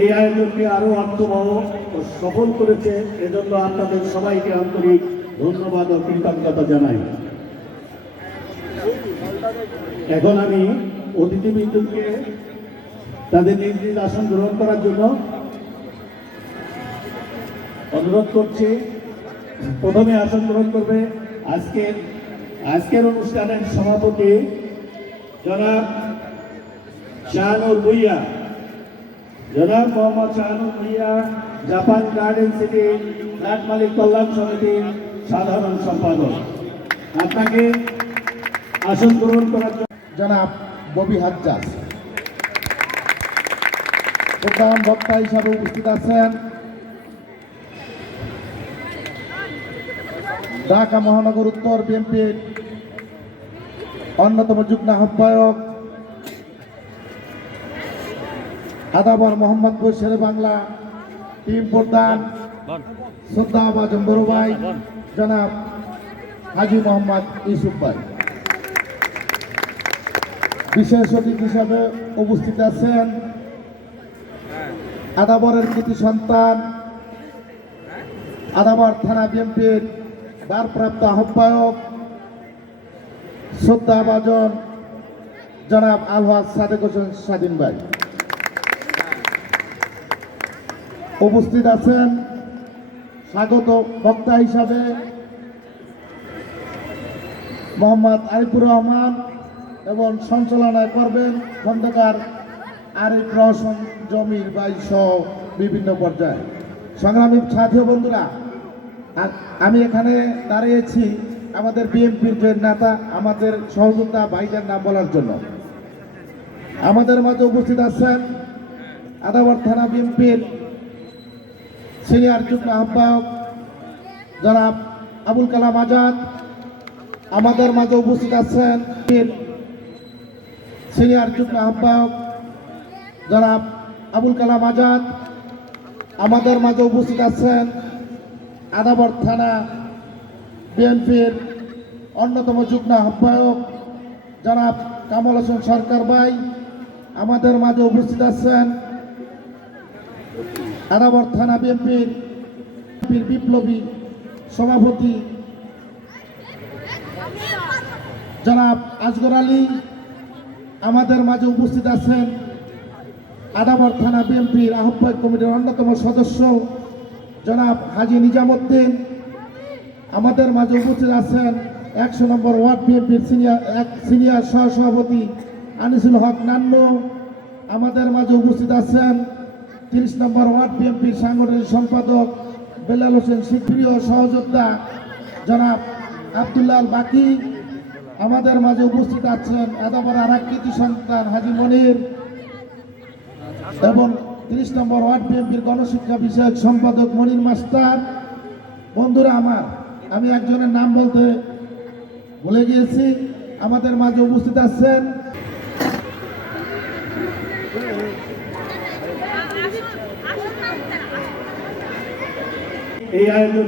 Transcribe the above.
এই আয়োজনকে আরো অর্থবহ ও সফল করেছে। এজন্য আপনাদের সবাইকে আন্তরিক ধন্যবাদ ও কৃতজ্ঞতা জানাই। এখন আমি অতিথিবৃন্দকে তাদের নিজ নিজ আসন গ্রহণ করার জন্য অনুরোধ করছি। প্রথমে আসন গ্রহণ করবে আজকের অনুষ্ঠানের সভাপতি জনাব শাহানুর ভুইয়া, জনাব Mohammad Shahanur Bhuiyan, Japan Garden City flat মালিক কল্যাণ সমিতির সাধারণ সম্পাদক। আপনাকে আসন গ্রহণ করার জন্য জনাব ববি হাজ্জাজ। প্রধান বক্তা হিসাবে উপস্থিত আছেন ঢাকা মহানগর উত্তর বিএনপির অন্যতম যুগ্ম আহ্বায়ক আদাবর মোহাম্মদপুর শেরে বাংলা টিম প্রধান শ্রদ্ধাভাজন বড় ভাই জনাব হাজী মোহাম্মদ ইউসুফ ভাই। বিশেষ অতিথি হিসাবে উপস্থিত আছেন আদাবরের কৃতি সন্তান আদাবর থানা বিএনপির ভারপ্রাপ্ত আহ্বায়ক শ্রদ্ধাভাজন জনাব আলহাজ সাদেক হোসেন স্বাধীন ভাই। উপস্থিত আছেন স্বাগত বক্তা হিসাবে মোহাম্মদ আরিফুর রহমান এবং সঞ্চালনা করবেন খন্দকার আরিফ রহমান জমির ভাই সহ বিভিন্ন পর্যায়ে। সংগ্রামী সাথী বন্ধুরা, আমি এখানে দাঁড়িয়েছি আমাদের বিএনপির যে নেতা আমাদের সহযোদ্ধা ভাইদের নাম বলার জন্য। আমাদের মাঝে উপস্থিত আছেন আদাবর থানা বিএনপির সিনিয়র যুগ্ম আহ্বায়ক জনাব আবুল কালাম আজাদ। আমাদের মাঝে উপস্থিত আছেন সিনিয়র যুগ্ম আহ্বায়ক জনাব আবুল কালাম আজাদ। আমাদের মাঝে উপস্থিত আছেন আদাবর থানা বিএনপির অন্যতম যুগ্ম আহ্বায়ক জনাব কামাল হোসেন সরকার ভাই। আমাদের মাঝে উপস্থিত আছেন আদাবর থানা বিএনপির বিপ্লবী সভাপতি জনাব আসগর আলী। আমাদের মাঝে উপস্থিত আছেন আদাবর থানা বিএনপির আহ্বায়ক কমিটির অন্যতম সদস্য জনাব হাজী নিজামুদ্দিন। আমাদের মাঝে উপস্থিত আছেন 100 নম্বর ওয়ার্ড বিএনপির সিনিয়র সহসভাপতি আনিসুল হক নান্নু। আমাদের মাঝে উপস্থিত আছেন 30 নম্বর ওয়ার্ড বিএনপির সাংগঠনিক সম্পাদক বেলাল হোসেন প্রিয় সহযোদ্ধা জনাব আব্দুল্লাহ বাকি। আমাদের মাঝে উপস্থিত আছেন আদাবর আরাকৃতি সন্তান হাজী মনির এবং 30 নম্বর ওয়ার্ড বিএনপির গণশিক্ষা বিষয়ক সম্পাদক মনির মাস্টার। বন্ধুরা আমার, আমি একজনের নাম বলতে ভুলে গিয়েছি। আমাদের মাঝে উপস্থিত আছেন এই আয়োজন